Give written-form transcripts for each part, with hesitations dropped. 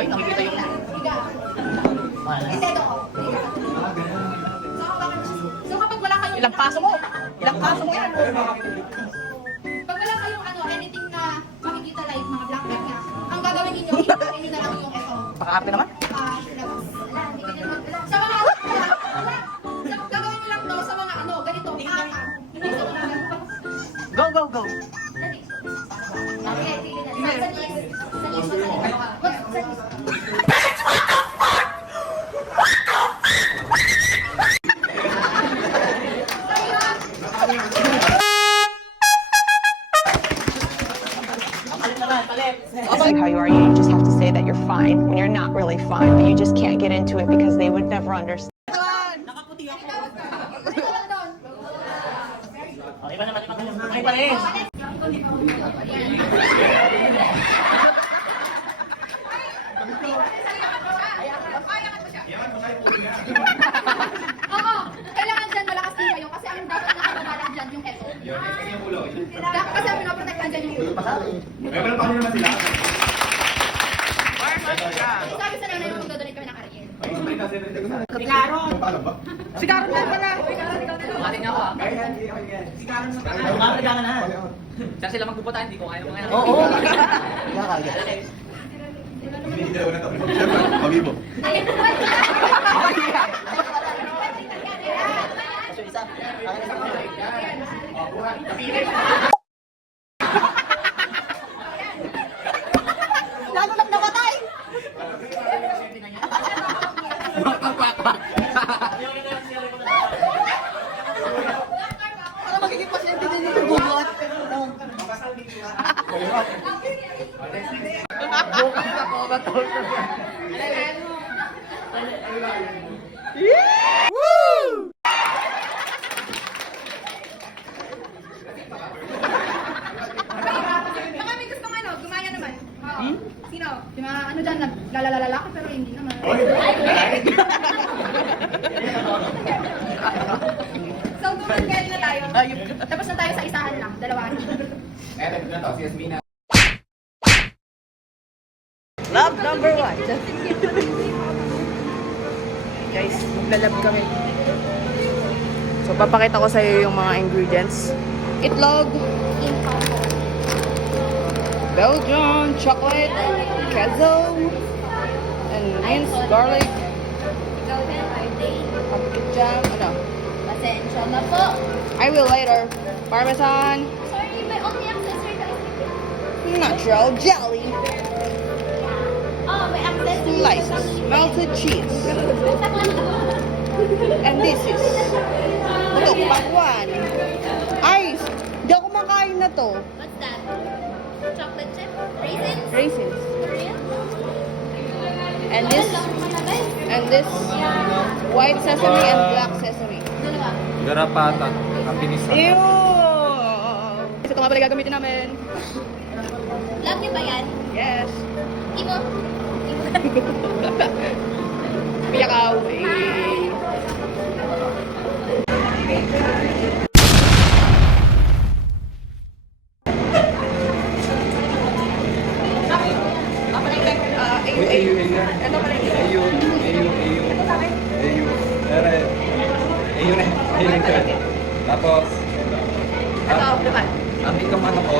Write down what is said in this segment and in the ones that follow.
Ay, nakikita yung... Higa. Hindi, ito ko. Higa. So kapag wala kayong... Ilang paso mo? Ilang paso mo yan? Pag wala kayong anything na makikita like mga black belt niya, ang gagawin ninyo, hihilahin nyo na lang yung ito. Paka-arte naman? Labas. Wala, hindi ganyan mag- Sa mga... Gagawin nyo lang to sa mga ganito. Hindi sa mga... Go, go, go! Dali. Okay, sige na. Sa next. Sa next. It's like how you are, you just have to say that you're fine when you're not really fine, but you just can't get into it because they would never understand. Nakaputi ako. Ito lang doon. Okay pa naman, okay pa rin. Oo, kailangan dyan malakas din kayo kasi ang dapat nakababa lang dyan yung eto. Dapat kasi ang pinoprotektan dyan yung ulo. Meron pa rin naman sila. Sabi sa nanay mo magdodonate kami ng career. Klaro! Sigaro na pala! Kumatin niya ako ah. Kumatin ka na. Saan sila magpupunta? Hindi ko kaya mga Oo! Hindi daw na tapos. Pag-ibo. Lalo lang namatay! Para magiging pasyente din yung gugot. Bukas ako matol ka. Woo! Baka may gustong gumaya naman. Sino? Yung mga dyan, naglalalala pero hindi naman. So, gumagal na tayo. Tapos na tayo sa isahan lang, dalawa. Eto na to, si Yasmina. Love number 1. Guys, maglalab kami. So, papakita ko sa iyo yung mga ingredients. Itlog, Belgian chocolate, queso, and minced garlic, pumpkin jam, Pasensya na po. I will later. Parmesan, Sorry, may only accessory na natural jelly, Oh, may accessory. slices, melted cheese, and this is ito, pakwan. Ice. Di ako makain na to. What's that? Chocolate chip? Raisins? Raisins. Korean? And this white sesame and black sesame. Dalawa. Garapata. Kapinisa. Ew! Ito nga pala gagamitin namin. Love niyo ba yan? Yes. Imo? Piyakaw. AU. Ito pala yung AU. Tapos, ito, diba? ang ikang ano ko,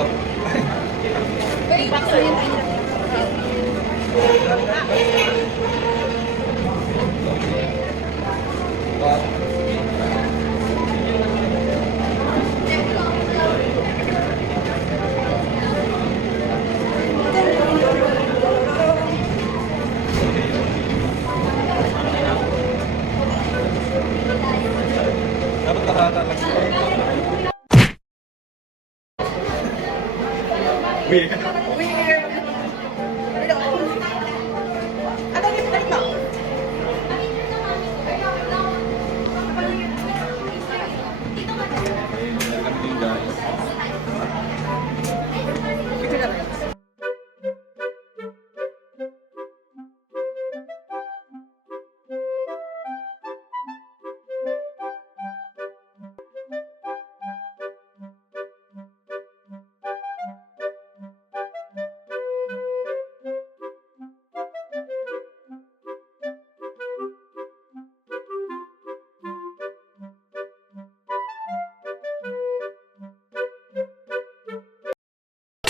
dapat nakatalag ko. Weird. Weird. Ano yung pinag mo?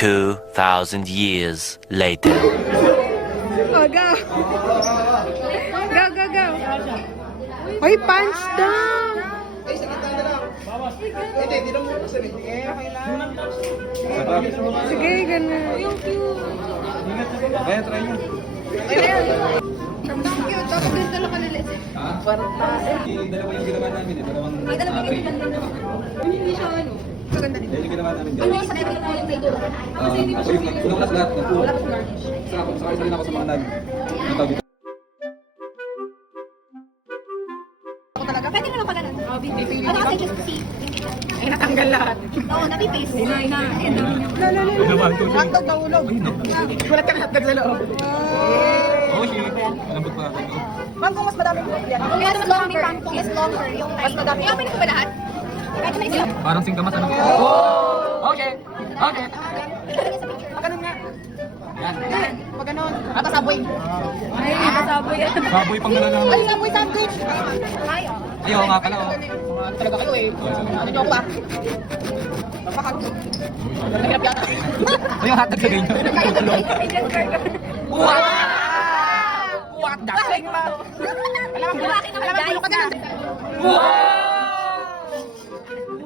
2,000 years later. Oh, go. Go, go, go. Hoy, punch down. Sige, ganun. Kaya try nyo. Dalawa yung ginawa namin eh. Dalawang tray. Dahil yung ginawa namin dyan. Ako yung unang last lahat. Saka isa rin ako sa mga nag-tawag dito. Pwede naman pala nun. Ano kasi just to see. Ay, natanggal lahat. Oo, napipaste. Hotdog na ulog. Gulat ka na hotdog sa loob. Oh, shit. Malambot pa natin. Ma'am, kung mas madaming buhok yan. Mas longer. Mas longer. Yung mas madami. Yung pinag ba lahat? Kahit may sila. Parang singkamas ano? Okay. Okay. Pagano'n nga. Yan. Pagano'n. Ata saboy. Ay, ata saboy. Baboy pang nalalaman. Ay, saboy sandwich. Ay, oo nga pala. Oh. Talaga kayo eh. Ano nyo ako ba? Napakagod. Nahirap yata. Ay, yung hotdog sa ganyan. What? What the heck, ma? Alam mo, bulok ka na.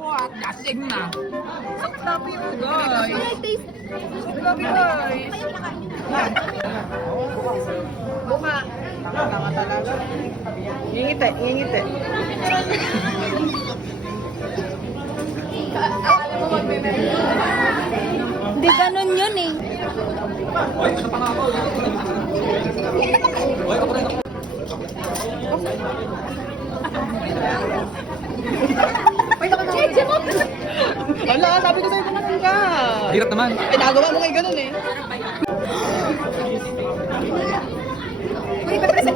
What the sigma? Sabi mo, guys. Sabi, guys. Buka. Tama talaga. Ngingiti, ngingiti. Hindi ganun yun eh. Wala, sabi ko sa'yo kumain ka. Hirap naman. Eh, nagawa mo ngayon ganun eh. Uy, pero kasi